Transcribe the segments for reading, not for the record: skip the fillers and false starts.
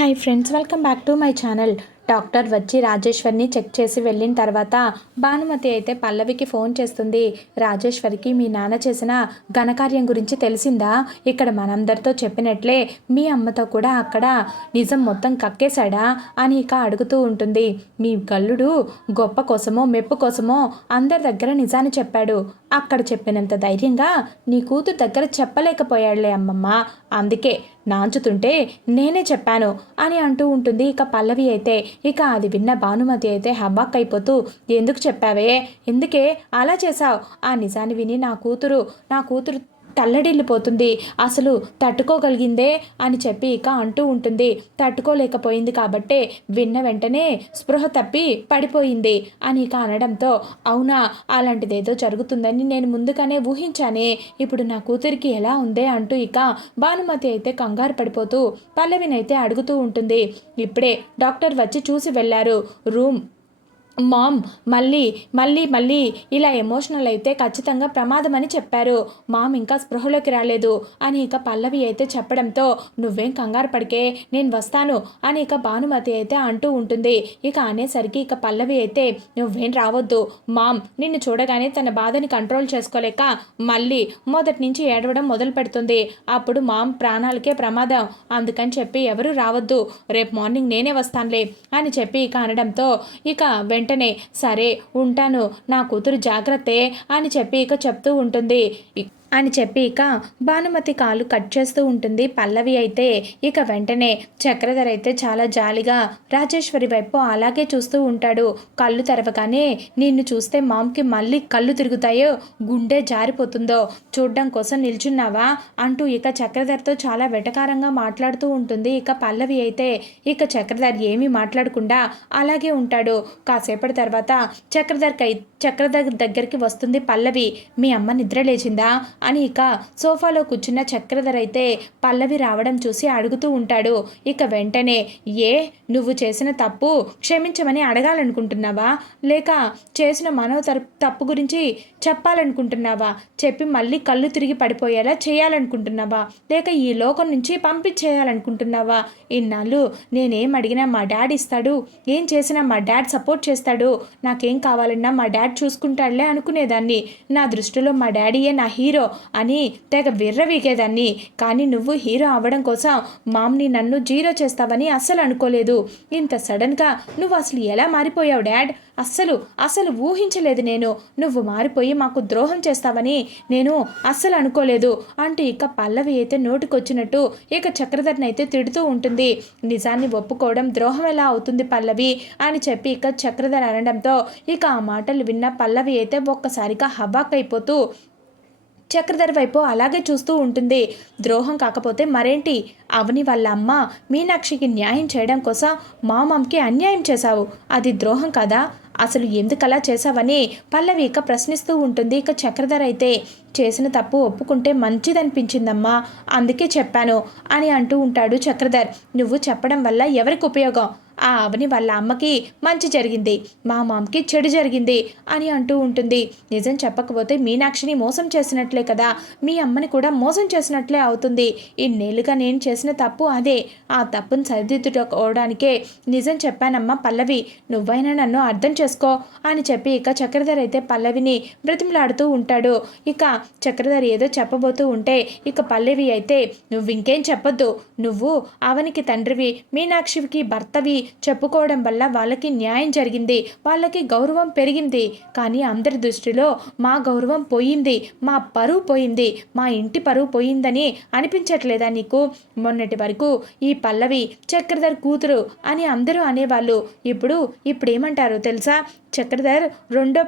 Hi friends, welcome back to my channel. Doctor వచ్చి రాజేశ్వరిని check చేసి వెళ్ళిన తర్వాత భానుమతి అయితే పల్లవికి ఫోన్ చేస్తుంది. రాజేశ్వరికి మీ నాన్న చేసిన ఘనకార్యం గురించి తెలిసిందా? ఇక్కడ మనందరితో చెప్పినట్లే మీ అమ్మతో కూడా అక్కడ నిజం మొత్తం కక్కేశాడా అని ఇక అడుగుతూ ఉంటుంది. మీ గల్లుడు గొప్ప కోసమో మెప్పు కోసమో అందరి దగ్గర నిజాన్ని చెప్పాడు. అక్కడ చెప్పినంత ధైర్యంగా నీ కూతురు దగ్గర చెప్పలేకపోయాడులే అమ్మమ్మ, అందుకే నాంచుతుంటే నేనే చెప్పాను అని అంటూ ఉంటుంది. ఇక పల్లవి అయితే ఇక అది విన్న భానుమతి అయితే హబాక్ అయిపోతూ, ఎందుకు చెప్పావే, ఎందుకే అలా చేశావు? ఆ నిజాన్ని విని నా కూతురు తల్లడిల్లిపోతుంది, అసలు తట్టుకోగలిగిందే అని చెప్పి ఇక అంటూ ఉంటుంది. తట్టుకోలేకపోయింది కాబట్టే విన్న వెంటనే స్పృహ తప్పి పడిపోయింది అని ఇక అనడంతో, అవునా, అలాంటిదేదో జరుగుతుందని నేను ముందుగానే ఊహించానే, ఇప్పుడు నా కూతురికి ఎలా ఉందే అంటూ ఇక భానుమతి అయితే కంగారు పడిపోతూ పల్లవినైతే అడుగుతూ ఉంటుంది. ఇప్పుడే డాక్టర్ వచ్చి చూసి వెళ్ళారు. రూమ్ మామ్ మళ్ళీ మళ్ళీ మళ్ళీ ఇలా ఎమోషనల్ అయితే ఖచ్చితంగా ప్రమాదం అని చెప్పారు. మామ్ ఇంకా స్పృహలోకి రాలేదు అని ఇక పల్లవి అయితే చెప్పడంతో, నువ్వేం కంగారు పడికే, నేను వస్తాను అని ఇక భానుమతి అయితే అంటూ ఉంటుంది. ఇక అనేసరికి ఇక పల్లవి అయితే, నువ్వేం రావద్దు, మామ్ నిన్ను చూడగానే తన బాధని కంట్రోల్ చేసుకోలేక మళ్ళీ మొదటి నుంచి ఏడవడం మొదలు పెడుతుంది. అప్పుడు మామ్ ప్రాణాలకే ప్రమాదం, అందుకని చెప్పి ఎవరు రావద్దు, రేపు మార్నింగ్ నేనే వస్తానులే అని చెప్పి ఇక అనడంతో ఇక వెంటనే సరే ఉంటాను, నా కూతురు జాగ్రత్తే అని చెప్పి ఇక చెప్తూ ఉంటుంది. అని చెప్పి ఇక భానుమతి కాలు కట్ చేస్తూ ఉంటుంది. పల్లవి అయితే ఇక వెంటనే చక్రధర్ అయితే చాలా జాలిగా రాజేశ్వరి వైపు అలాగే చూస్తూ ఉంటాడు. కళ్ళు తెరవగానే, నిన్ను చూస్తే మామ్కి మళ్ళీ కళ్ళు తిరుగుతాయో, గుండె జారిపోతుందో చూడడం కోసం నిల్చున్నావా అంటూ ఇక చక్రధర్తో చాలా వెటకారంగా మాట్లాడుతూ ఉంటుంది. ఇక పల్లవి అయితే ఇక చక్రధర్ ఏమీ మాట్లాడకుండా అలాగే ఉంటాడు. కాసేపటి తర్వాత చక్రధర్ దగ్గరికి వస్తుంది పల్లవి. మీ అమ్మ నిద్ర లేచిందా అని ఇక సోఫాలో కూర్చున్న చక్రధర్ అయితే పల్లవి రావడం చూసి అడుగుతూ ఉంటాడు. ఇక వెంటనే, ఏ నువ్వు చేసిన తప్పు క్షమించమని అడగాలనుకుంటున్నావా, లేక చేసిన తప్పు గురించి చెప్పాలనుకుంటున్నావా, చెప్పి మళ్ళీ కళ్ళు తిరిగి పడిపోయేలా చేయాలనుకుంటున్నావా, లేక ఈ లోకం నుంచి పంపించేయాలనుకుంటున్నావా? ఇన్నాళ్ళు నేనేం అడిగినా మా డాడ్ ఇస్తాడు, ఏం చేసినా మా డాడ్ సపోర్ట్ చేస్తాడు, నాకేం కావాలన్నా మా డాడ్ చూసుకుంటాడులే అనుకునేదాన్ని. నా దృష్టిలో మా డాడీయే నా హీరో అని తెగ విర్రవీగేదాన్ని. కానీ నువ్వు హీరో అవ్వడం కోసం మామ్ని నన్ను జీరో చేస్తావని అస్సలు అనుకోలేదు. ఇంత సడన్గా నువ్వు అసలు ఎలా మారిపోయావు డాడ్, అస్సలు ఊహించలేదు నేను. నువ్వు మారిపోయి మాకు ద్రోహం చేస్తావని నేను అస్సలు అనుకోలేదు అంటూ ఇక పల్లవి అయితే నోటికొచ్చినట్టు ఇక చక్రధర్ని అయితే తిడుతూ ఉంటుంది. నిజాన్ని ఒప్పుకోవడం ద్రోహం ఎలా అవుతుంది పల్లవి అని చెప్పి ఇక చక్రధర్ అనడంతో ఇక ఆ మాటలు విన్న పల్లవి అయితే ఒక్కసారిగా హబాక్ అయిపోతూ చక్రధర్ వైపు అలాగే చూస్తూ ఉంటుంది. ద్రోహం కాకపోతే మరేంటి, అవని వాళ్ళ అమ్మ మీనాక్షికి న్యాయం చేయడం కోసం మా మమ్మకి అన్యాయం చేశావు, అది ద్రోహం కదా, అసలు ఎందుకలా చేశావని పల్లవి ఇక ప్రశ్నిస్తూ ఉంటుంది. ఇక చక్రధర్ అయితే, చేసిన తప్పు ఒప్పుకుంటే మంచిదనిపించిందమ్మా, అందుకే చెప్పాను అని అంటూ ఉంటాడు చక్రధర్. నువ్వు చెప్పడం వల్ల ఎవరికి ఉపయోగం? ఆ అవని వాళ్ళ అమ్మకి మంచి జరిగింది, మా మామకి చెడు జరిగింది అని అంటూ ఉంటుంది. నిజం చెప్పకపోతే మీనాక్షిని మోసం చేసినట్లే కదా, మీ అమ్మని కూడా మోసం చేసినట్లే అవుతుంది. ఇన్నేళ్ళుగా నేను చేసిన తప్పు అదే, ఆ తప్పును సరిదిద్దుకోవడానికే నిజం చెప్పానమ్మా పల్లవి, నువ్వైనా నన్ను అర్థం చేసుకో అని చెప్పి ఇక చక్రధర్ అయితే పల్లవిని బ్రతిమలాడుతూ ఉంటాడు. ఇక చక్రధర్ ఏదో చెప్పబోతూ ఉంటే ఇక పల్లవి అయితే, నువ్వు ఇంకేం చెప్పొద్దు, నువ్వు అవనికి తండ్రివి, మీనాక్షికి భర్తవి, చెప్పుకోవడం వల్ల వాళ్ళకి న్యాయం జరిగింది, వాళ్ళకి గౌరవం పెరిగింది, కానీ అందరి దృష్టిలో మా గౌరవం పోయింది, మా పరువు పోయింది, మా ఇంటి పరువు పోయిందని అనిపించట్లేదా నీకు? మొన్నటి వరకు ఈ పల్లవి చక్రధర్ కూతురు అని అందరూ అనేవాళ్ళు, ఇప్పుడేమంటారో తెలుసా? చక్రధర్ రెండో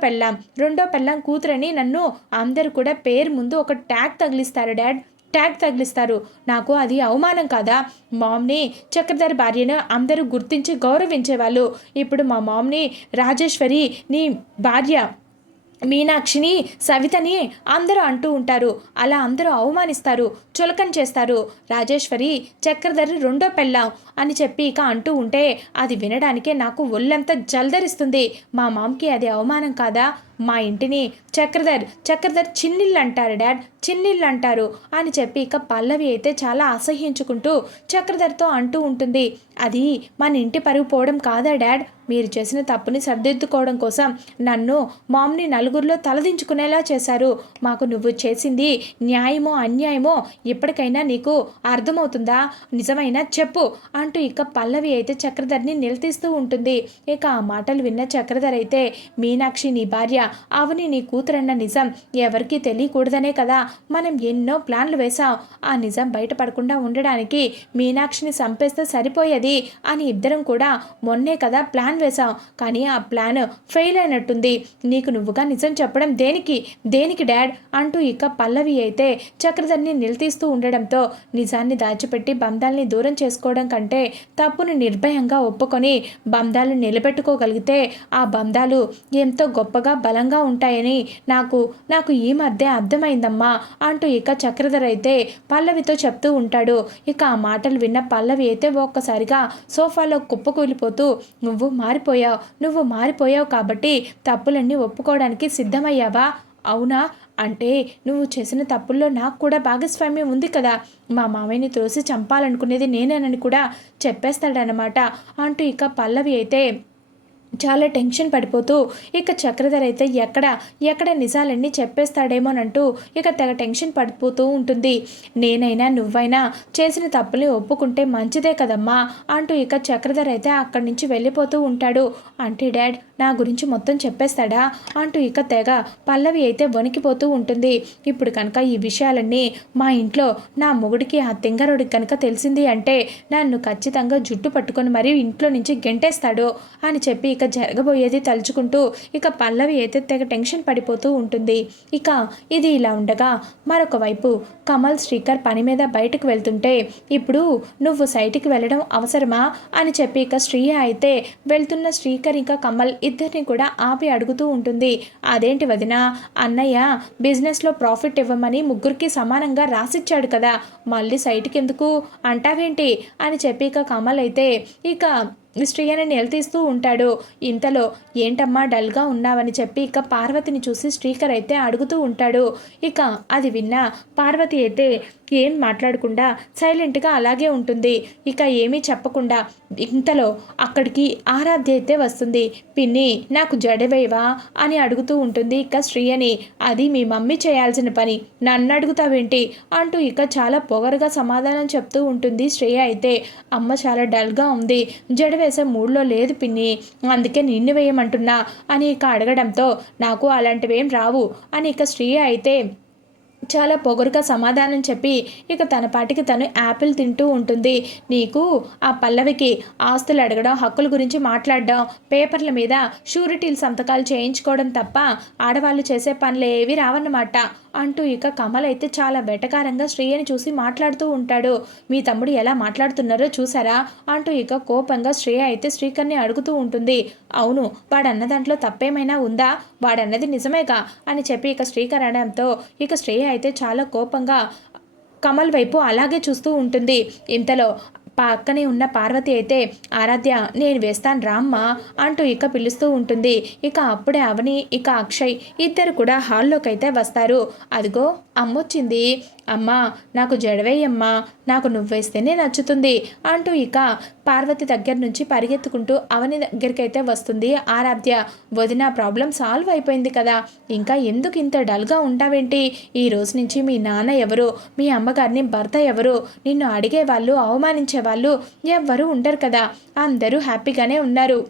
పెళ్ళాం కూతురని నన్ను అందరూ కూడా పేరు ముందు ఒక ట్యాగ్ తగిలిస్తారు డాడ్, ట్యాగ్ తగిలిస్తారు. నాకు అది అవమానం కాదా? మామ్ని చక్రధర్ భార్యను అందరూ గుర్తించి గౌరవించేవాళ్ళు, ఇప్పుడు మా మామ్ని రాజేశ్వరి నీ భార్య మీనాక్షిని సవితని అందరూ అంటూ ఉంటారు, అలా అందరూ అవమానిస్తారు, చులకన చేస్తారు. రాజేశ్వరి చక్రధర్ రెండో పెళ్ళాం అని చెప్పి ఇక అంటూ ఉంటే అది వినడానికే నాకు ఒళ్ళంతా జల్దరిస్తుంది. మా మామ్కి అది అవమానం కాదా? మా ఇంటిని చక్రధర్ చిన్నిళ్ళు అంటారు డాడ్, చిన్నిళ్ళు అంటారు అని చెప్పి ఇక పల్లవి అయితే చాలా అసహ్యించుకుంటూ చక్రధర్తో అంటూ ఉంటుంది. అది మన ఇంటి పరువు పోవడం కాదా డాడ్? మీరు చేసిన తప్పుని సరిదిద్దుకోవడం కోసం నన్ను మామ్ని నలుగురిలో తలదించుకునేలా చేశారు. మాకు నువ్వు చేసింది న్యాయమో అన్యాయమో ఇప్పటికైనా నీకు అర్థమవుతుందా? నిజమైనా చెప్పు అంటూ ఇక పల్లవి అయితే చక్రధర్ని నిలదీస్తూ ఉంటుంది. ఇక ఆ మాటలు విన్న చక్రధర్ అయితే, మీనాక్షి నీ భార్య, అవని నీ కూతురన్న నిజం ఎవరికీ తెలియకూడదనే కదా మనం ఎన్నో ప్లాన్లు వేశాం. ఆ నిజం బయటపడకుండా ఉండడానికి మీనాక్షిని చంపేస్తే సరిపోయేది అని ఇద్దరం కూడా మొన్నే కదా ప్లాన్ వేశాం. కానీ ఆ ప్లాన్ ఫెయిల్ అయినట్టుంది. నీకు నువ్వుగా నిజం చెప్పడం దేనికి డాడ్ అంటూ ఇక పల్లవి అయితే చక్రధర్ని నిలదీస్తూ ఉండడంతో, నిజాన్ని దాచిపెట్టి బంధాల్ని దూరం చేసుకోవడం కంటే తప్పుని నిర్భయంగా ఒప్పుకొని బంధాలు నిలబెట్టుకోగలిగితే ఆ బంధాలు ఎంతో గొప్పగా బలంగా ఉంటాయని నాకు ఈ మధ్య అర్థమైందమ్మా అంటూ ఇక చక్రధర్ అయితే పల్లవితో చెప్తూ ఉంటాడు. ఇక ఆ మాటలు విన్న పల్లవి అయితే ఒక్కసారిగా సోఫాలో కుప్పకూలిపోతూ, నువ్వు మారిపోయావు కాబట్టి తప్పులన్నీ ఒప్పుకోవడానికి సిద్ధమయ్యావా? అవునా? అంటే నువ్వు చేసిన తప్పుల్లో నాకు కూడా భాగస్వామ్యం ఉంది కదా. మా మామయ్యని త్రోసి చంపాలనుకునేది నేనేనని కూడా చెప్పేస్తాడనమాట అంటూ ఇక పల్లవి అయితే చాలా టెన్షన్ పడిపోతూ ఇక చక్రధర్ అయితే ఎక్కడ నిజాలన్నీ చెప్పేస్తాడేమోనంటూ ఇక తెగ టెన్షన్ పడిపోతూ ఉంటుంది. నేనైనా నువ్వైనా చేసిన తప్పుల్ని ఒప్పుకుంటే మంచిదే కదమ్మా అంటూ ఇక చక్రధర్ అయితే అక్కడి నుంచి వెళ్ళిపోతూ ఉంటాడు. అంటే డాడ్ నా గురించి మొత్తం చెప్పేస్తాడా అంటూ ఇక తెగ పల్లవి అయితే వణికిపోతూ ఉంటుంది. ఇప్పుడు కనుక ఈ విషయాలన్నీ మా ఇంట్లో నా మొగుడికి ఆ తింగరుడికి కనుక తెలిసింది అంటే నన్ను ఖచ్చితంగా జుట్టు పట్టుకొని మరీ ఇంట్లో నుంచి గెంటేస్తాడు అని చెప్పి ఇక జరగబోయేది తలుచుకుంటూ ఇక పల్లవి అయితే తెగ టెన్షన్ పడిపోతూ ఉంటుంది. ఇక ఇది ఇలా ఉండగా మరొక వైపు కమల్ శ్రీకర్ పని మీద బయటకు వెళ్తుంటే, ఇప్పుడు నువ్వు సైట్కి వెళ్ళడం అవసరమా అని చెప్పి ఇక శ్రీయ అయితే వెళ్తున్న శ్రీకర్ ఇంకా కమల్ ఇద్దరిని కూడా ఆపి అడుగుతూ ఉంటుంది. అదేంటి వదినా, అన్నయ్య బిజినెస్లో ప్రాఫిట్ ఇవ్వమని ముగ్గురికి సమానంగా రాసిచ్చాడు కదా, మళ్ళీ సైట్కి ఎందుకు అంటావేంటి అని చెప్పి ఇక కమల్ అయితే ఇక శ్రీయని నిలదీస్తూ ఉంటాడు. ఇంతలో ఏంటమ్మా డల్గా ఉన్నావని చెప్పి ఇక పార్వతిని చూసి శ్రీకర్ అయితే అడుగుతూ ఉంటాడు. ఇక అది విన్న పార్వతి అయితే ఏం మాట్లాడకుండా సైలెంట్గా అలాగే ఉంటుంది. ఇక ఏమీ చెప్పకుండా ఇంతలో అక్కడికి ఆరాధ్య అయితే వస్తుంది. పిన్ని నాకు జడవేవా అని అడుగుతూ ఉంటుంది ఇక శ్రీయని. అది మీ మమ్మీ చేయాల్సిన పని, నన్ను అడుగుతావేంటి అంటూ ఇక చాలా పొగరుగా సమాధానం చెప్తూ ఉంటుంది శ్రేయ అయితే. అమ్మ చాలా డల్గా ఉంది, జడవేసే మూడ్లో లేదు పిన్ని, అందుకే నిన్ను వేయమంటున్నా అని ఇక అడగడంతో, నాకు అలాంటివేం రావు అని ఇక శ్రేయ అయితే చాలా పొగరుగా సమాధానం చెప్పి ఇక తన పాటికి తను యాపిల్ తింటూ ఉంటుంది. నీకు ఆ పల్లవికి ఆస్తులు అడగడం, హక్కుల గురించి మాట్లాడడం, పేపర్ల మీద షూరిటీలు సంతకాలు చేయించుకోవడం తప్ప ఆడవాళ్ళు చేసే పనులు ఏవి రావన్నమాట అంటూ ఇక కమల్ అయితే చాలా వెటకారంగా శ్రేయని చూసి మాట్లాడుతూ ఉంటాడు. మీ తమ్ముడు ఎలా మాట్లాడుతున్నారో చూసారా అంటూ ఇక కోపంగా శ్రేయ అయితే శ్రీకర్ని అడుగుతూ ఉంటుంది. అవును, వాడన్న దాంట్లో తప్పేమైనా ఉందా, వాడన్నది నిజమేగా అని చెప్పి ఇక శ్రీకర్ అనడంతో ఇక శ్రేయ అయితే చాలా కోపంగా కమల్ వైపు అలాగే చూస్తూ ఉంటుంది. ఇంతలో పక్కనే ఉన్న పార్వతి అయితే, ఆరాధ్య నేను వేస్తాను రామ్మా అంటూ ఇక పిలుస్తూ ఉంటుంది. ఇక అప్పుడే అవని ఇక అక్షయ్ ఇద్దరు కూడా హాల్లోకి అయితే వస్తారు. అదిగో అమ్మొచ్చింది, అమ్మా నాకు జడవేయమ్మా, నాకు నువ్వేస్తేనే నచ్చుతుంది అంటూ ఇక పార్వతి దగ్గర నుంచి పరిగెత్తుకుంటూ అవని దగ్గరికైతే వస్తుంది ఆరాధ్య. వదిన ప్రాబ్లం సాల్వ్ అయిపోయింది కదా, ఇంకా ఎందుకు ఇంత డల్గా ఉంటావేంటి? ఈ రోజు నుంచి మీ నాన్న ఎవరు, మీ అమ్మగారిని భర్త ఎవరు, నిన్ను అడిగేవాళ్ళు అవమానించేవాళ్ళు ఎవ్వరూ ఉండరు కదా, అందరూ హ్యాపీగానే ఉన్నారు,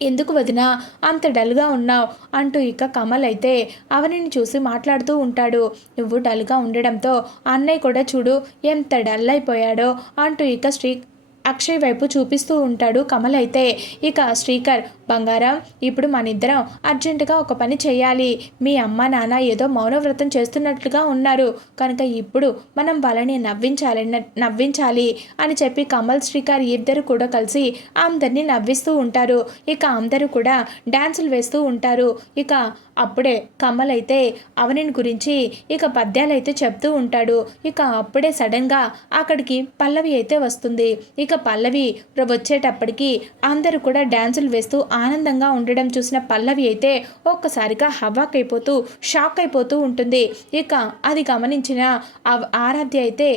ఎందుకు వదినా అంత డల్గా ఉన్నావు అంటూ ఇక కమల్ అయితే అవనిని చూసి మాట్లాడుతూ ఉంటాడు. నువ్వు డల్గా ఉండడంతో అన్నయ్య కూడా చూడు ఎంత డల్ అయిపోయాడో అంటూ ఇక అక్షయ్ వైపు చూపిస్తూ ఉంటాడు కమల్ అయితే. ఇక శ్రీకర్, బంగారం ఇప్పుడు మన ఇద్దరం అర్జెంటుగా ఒక పని చేయాలి, మీ అమ్మ నాన్న ఏదో మౌనవ్రతం చేస్తున్నట్లుగా ఉన్నారు కనుక ఇప్పుడు మనం వాళ్ళని నవ్వించాలి అని చెప్పి కమల్ శ్రీకర్ ఇద్దరు కూడా కలిసి అందరినీ నవ్విస్తూ ఉంటారు. ఇక అందరూ కూడా డ్యాన్సులు వేస్తూ ఉంటారు. ఇక అప్పుడే కమల్ అయితే అవనిని గురించి ఇక పద్యాలు అయితే చెప్తూ ఉంటాడు. ఇక అప్పుడే సడన్గా అక్కడికి పల్లవి అయితే వస్తుంది. ఇక పల్లవి వచ్చేటప్పటికి అందరూ కూడా డ్యాన్సులు వేస్తూ ఆనందంగా ఉండడం చూసిన పల్లవి అయితే ఒక్కసారిగా హవాకైపోతూ షాక్ అయిపోతూ ఉంటుంది. ఇక అది గమనించిన ఆరాధ్య అయితే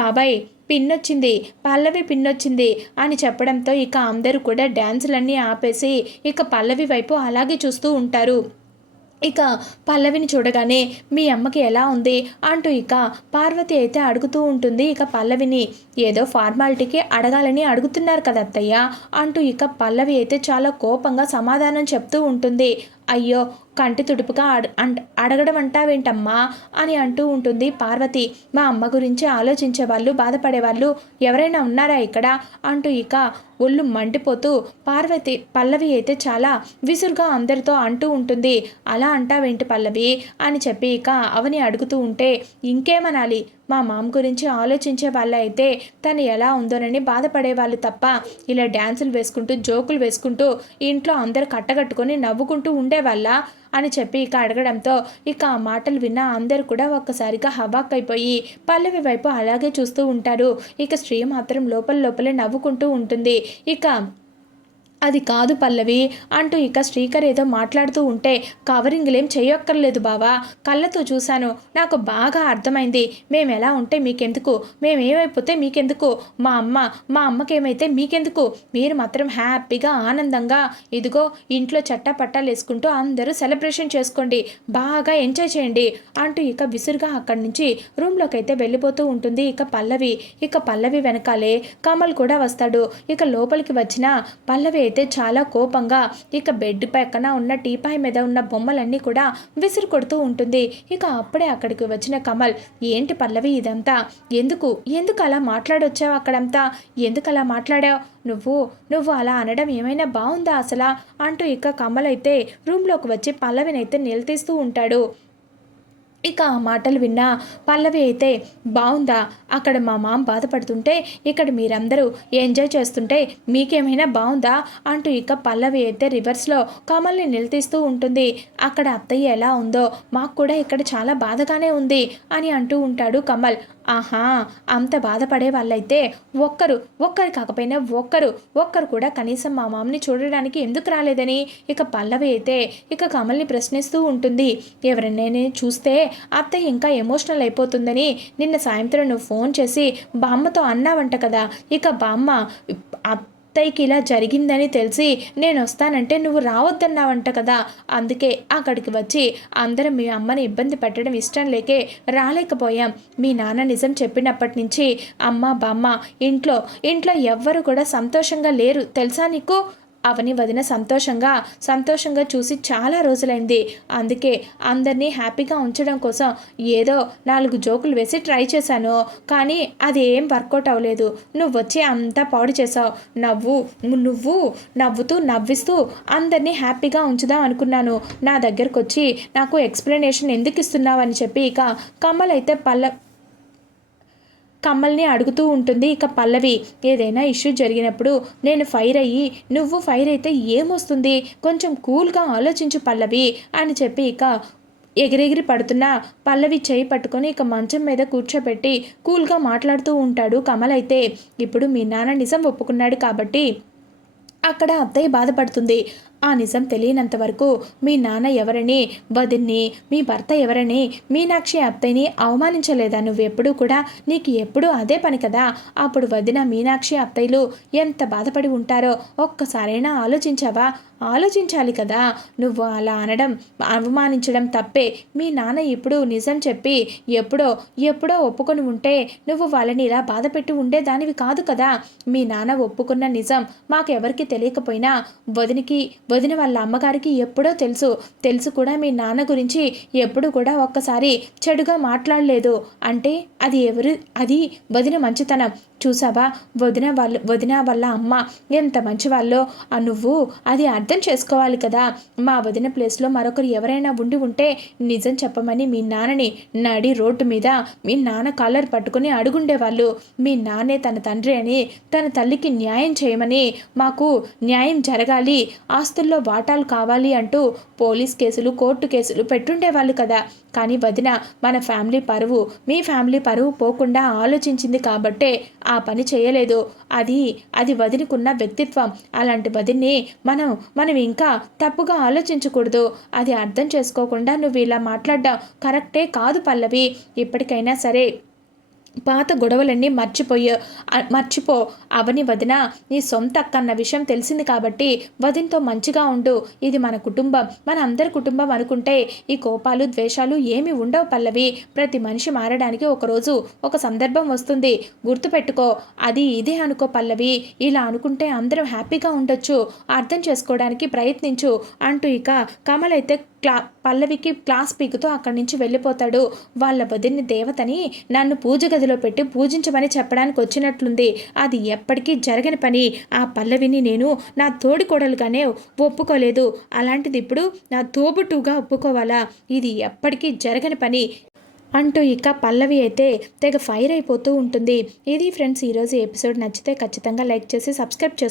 బాబాయ్ పిన్నొచ్చింది, పల్లవి పిన్నొచ్చింది అని చెప్పడంతో ఇక అందరూ కూడా డ్యాన్సులన్నీ ఆపేసి ఇక పల్లవి వైపు అలాగే చూస్తూ ఉంటారు. ఇక పల్లవిని చూడగానే మీ అమ్మకి ఎలా ఉంది అంటూ ఇక పార్వతి అయితే అడుగుతూ ఉంటుంది ఇక పల్లవిని. ఏదో ఫార్మాలిటీకి అడగాలని అడుగుతున్నారు కదా అత్తయ్య అంటూ ఇక పల్లవి అయితే చాలా కోపంగా సమాధానం చెప్తూ ఉంటుంది. అయ్యో కంటి తుడుపుగా అడగడం అంటావేంటమ్మా అని అంటూ ఉంటుంది పార్వతి. మా అమ్మ గురించి ఆలోచించే వాళ్ళు, బాధపడేవాళ్ళు ఎవరైనా ఉన్నారా ఇక్కడ అంటూ ఇక ఒళ్ళు మండిపోతూ పల్లవి అయితే చాలా విసురుగా అందరితో అంటూ ఉంటుంది. అలా అంటావేంటి పల్లవి అని చెప్పి ఇక అవని అడుగుతూ ఉంటే ఇంకేమనాలి, మా మామ గురించి ఆలోచించే వాళ్ళ అయితే తను ఎలా ఉందోనని బాధపడేవాళ్ళు తప్ప ఇలా డ్యాన్సులు వేసుకుంటూ జోకులు వేసుకుంటూ ఇంట్లో అందరు కట్టగట్టుకొని నవ్వుకుంటూ ఉండేవాళ్ళ అని చెప్పి ఇక అడగడంతో ఇక ఆ మాటలు విన్న అందరూ కూడా ఒక్కసారిగా హవాక్ అయిపోయి పల్లవి వైపు అలాగే చూస్తూ ఉంటారు. ఇక శ్రీ మాత్రం లోపలే నవ్వుకుంటూ ఉంటుంది. ఇక అది కాదు పల్లవి అంటూ ఇక శ్రీకర్ ఏదో మాట్లాడుతూ ఉంటే కవరింగ్లేం చేయక్కర్లేదు బావా, కళ్ళతో చూశాను, నాకు బాగా అర్థమైంది. మేము ఎలా ఉంటే మీకెందుకు, మేమేమైపోతే మీకెందుకు, మా అమ్మకేమైతే మీకెందుకు, మీరు మాత్రం హ్యాపీగా ఆనందంగా ఇదిగో ఇంట్లో చట్టపట్టాలు వేసుకుంటూ అందరూ సెలబ్రేషన్ చేసుకోండి, బాగా ఎంజాయ్ చేయండి అంటూ ఇక విసురుగా అక్కడి నుంచి రూమ్లోకి అయితే వెళ్ళిపోతూ ఉంటుంది ఇక పల్లవి వెనకాలే కమల్ కూడా వస్తాడు. ఇక లోపలికి వచ్చిన పల్లవి అయితే చాలా కోపంగా ఇక బెడ్ పక్కన ఉన్న టీపాయ్ మీద ఉన్న బొమ్మలన్నీ కూడా విసిరి కొడుతూ ఉంటుంది. ఇక అప్పుడే అక్కడికి వచ్చిన కమల్, ఏంటి పల్లవి ఇదంతా, ఎందుకు అలా మాట్లాడొచ్చావు, అక్కడంతా ఎందుకు అలా మాట్లాడావు, నువ్వు అలా అనడం ఏమైనా బాగుందా అసలా అంటూ ఇక కమల్ అయితే రూమ్లోకి వచ్చి పల్లవినైతే నిలదీస్తూ ఉంటాడు. ఇక ఆ మాటలు విన్నా పల్లవి అయితే బాగుందా, అక్కడ మా మామ బాధపడుతుంటే ఇక్కడ మీరందరూ ఎంజాయ్ చేస్తుంటే మీకేమైనా బాగుందా అంటూ ఇక పల్లవి అయితే రివర్స్లో కమల్ని నిలదీస్తూ ఉంటుంది. అక్కడ అత్తయ్య ఎలా ఉందో మాకు కూడా ఇక్కడ చాలా బాధగానే ఉంది అని అంటూ ఉంటాడు కమల్. ఆహా, అంత బాధపడే వాళ్ళైతే ఒక్కరు కాకపోయినా ఒక్కరు కూడా కనీసం మా మామని చూడడానికి ఎందుకు రాలేదని ఇక పల్లవి అయితే ఇక కమల్ని ప్రశ్నిస్తూ ఉంటుంది. ఎవరినైనా చూస్తే అత్తయ్య ఇంకా ఎమోషనల్ అయిపోతుందని నిన్న సాయంత్రం నువ్వు ఫోన్ చేసి బామ్మతో అన్నావంట కదా, ఇక బామ్మ అత్తయ్యకి ఇలా జరిగిందని తెలిసి నేను వస్తానంటే నువ్వు రావద్దన్నావంట కదా, అందుకే అక్కడికి వచ్చి అందరం మీ అమ్మని ఇబ్బంది పెట్టడం ఇష్టం లేకే రాలేకపోయాం. మీ నాన్న నిజం చెప్పినప్పటి నుంచి అమ్మ బామ్మ ఇంట్లో ఎవ్వరు కూడా సంతోషంగా లేరు తెలుసా నీకు, అవని వదిన సంతోషంగా చూసి చాలా రోజులైంది. అందుకే అందరినీ హ్యాపీగా ఉంచడం కోసం ఏదో 4 జోకులు వేసి ట్రై చేశాను, కానీ అది ఏం వర్కౌట్ అవ్వలేదు. నువ్వు వచ్చి అంతా పాడు చేసావు. నువ్వు నవ్వుతూ నవ్విస్తూ అందరినీ హ్యాపీగా ఉంచుదాం అనుకున్నాను. నా దగ్గరకు వచ్చి నాకు ఎక్స్ప్లెనేషన్ ఎందుకు ఇస్తున్నావు అని చెప్పి ఇక కమల్ అయితే కమల్ని అడుగుతూ ఉంటుంది. ఇక పల్లవి, ఏదైనా ఇష్యూ జరిగినప్పుడు నేను ఫైర్ అయ్యి నువ్వు ఫైర్ అయితే ఏమొస్తుంది, కొంచెం కూల్గా ఆలోచించు పల్లవి అని చెప్పి ఇక ఎగిరెగిరి పడుతున్న పల్లవి చేయి పట్టుకొని ఇక మంచం మీద కూర్చోబెట్టి కూల్గా మాట్లాడుతూ ఉంటాడు కమల్ అయితే. ఇప్పుడు మీ నాన్న నిజం ఒప్పుకున్నాడు కాబట్టి అక్కడ అత్తయ్య బాధపడుతుంది. ఆ నిజం తెలియనంత వరకు మీ నాన్న ఎవరని, వదిన్ని, మీ భర్త ఎవరని మీనాక్షి అత్తయ్యని అవమానించలేదా నువ్వెప్పుడూ కూడా, నీకు ఎప్పుడూ అదే పని కదా. అప్పుడు వదిన మీనాక్షి అత్తయ్యలు ఎంత బాధపడి ఉంటారో ఒక్కసారైనా ఆలోచించావా, ఆలోచించాలి కదా. నువ్వు అలా అనడం అవమానించడం తప్పే. మీ నాన్న ఇప్పుడు నిజం చెప్పి ఎప్పుడో ఒప్పుకొని ఉంటే నువ్వు వాళ్ళని ఇలా బాధ పెట్టి ఉండేదానివి కాదు కదా. మీ నాన్న ఒప్పుకున్న నిజం మాకెవరికి తెలియకపోయినా వదిన వాళ్ళ అమ్మగారికి ఎప్పుడో తెలుసు కూడా మీ నాన్న గురించి ఎప్పుడు కూడా ఒక్కసారి చెడుగా మాట్లాడలేదు అంటే అది వదిన మంచితనం. చూసావా, వదిన వాళ్ళ అమ్మ ఎంత మంచివాళ్ళో నువ్వు అది అర్థం చేసుకోవాలి కదా. మా వదిన ప్లేస్లో మరొకరు ఎవరైనా ఉంటే నిజం చెప్పమని మీ నాన్నని నడి రోడ్డు మీద మీ నాన్న కాలర్ పట్టుకుని అడుగుండేవాళ్ళు. మీ నాన్నే తన తండ్రి అని, తన తల్లికి న్యాయం చేయమని, మాకు న్యాయం జరగాలి, ఆస్తుల్లో వాటాలు కావాలి అంటూ పోలీస్ కేసులు, కోర్టు కేసులు పెట్టుండేవాళ్ళు కదా. కానీ వదిన మన ఫ్యామిలీ పరువు, మీ ఫ్యామిలీ పరువు పోకుండా ఆలోచించింది కాబట్టే ఆ పని చేయలేదు. అది వదినకున్న వ్యక్తిత్వం. అలాంటి వదిన్ని మనం ఇంకా తప్పుగా ఆలోచించకూడదు. అది అర్థం చేసుకోకుండా నువ్వు ఇలా మాట్లాడడం కరెక్టే కాదు పల్లవి. ఇప్పటికైనా సరే పాత గొడవలన్నీ మర్చిపో అవని వదిన, నీ సొంత అక్క అన్న విషయం తెలిసింది కాబట్టి వదినతో మంచిగా ఉండు. ఇది మన కుటుంబం, మన అందరి కుటుంబం అనుకుంటే ఈ కోపాలు ద్వేషాలు ఏమి ఉండవు పల్లవి. ప్రతి మనిషి మారడానికి ఒకరోజు ఒక సందర్భం వస్తుంది, గుర్తుపెట్టుకో. అది ఇదే అనుకో పల్లవి. ఇలా అనుకుంటే అందరం హ్యాపీగా ఉండొచ్చు. అర్థం చేసుకోవడానికి ప్రయత్నించు అంటూ ఇక కమల్ అయితే పల్లవికి క్లాస్ పీకుతో అక్కడి నుంచి వెళ్ళిపోతాడు. వాళ్ళ వదిన్ని దేవతని నన్ను పూజ గదిలో పెట్టి పూజించమని చెప్పడానికి వచ్చినట్లుంది. అది ఎప్పటికీ జరగని పని. ఆ పల్లవిని నేను నా తోడి కోడలుగానే ఒప్పుకోలేదు, అలాంటిది ఇప్పుడు నా తోబుట్టుగా ఒప్పుకోవాలా? ఇది ఎప్పటికీ జరగని పని అంటూ ఇక పల్లవి అయితే తెగ ఫైర్ అయిపోతూ ఉంటుంది. ఇది ఫ్రెండ్స్ ఈరోజు ఎపిసోడ్. నచ్చితే ఖచ్చితంగా లైక్ చేసి సబ్స్క్రైబ్ చేసుకోండి.